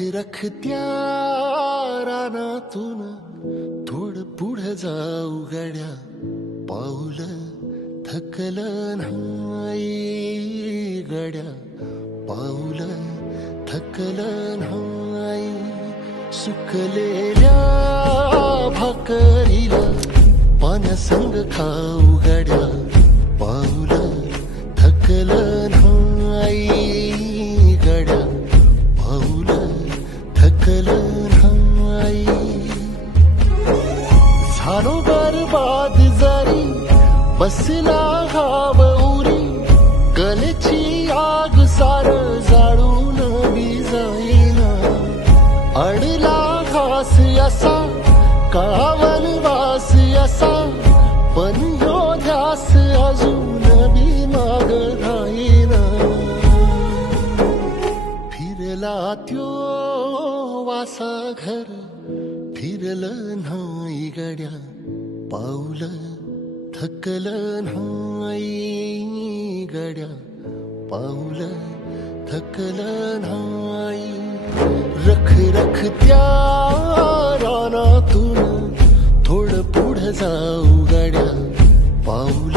रखत्या रानातून थोडं पुढं जाऊ गड्या, पाऊल थकलं नाही गड्या, पाऊल थकलं नाही. सुकलेल्या भाकरीला पाण्यासंग खाऊ गड्या, पाऊल थकलं नाही गड्या, पाऊल थकलं नाही. झालो बरबाद जरी बसला घाव उरी, कलेची आग सार जाळून बी जाईना. अडला घास असा का वनवास असा, पण ह्यो ध्यास अजून बी माग राहीना. फिरला त्यो वासा घर, फिरलं नाही गड्या, पाऊल थकलं नाही गड्या, पाऊल थकलं नाही. रखत्या रानातून थोडं पुढं जाऊ गड्या, पाऊल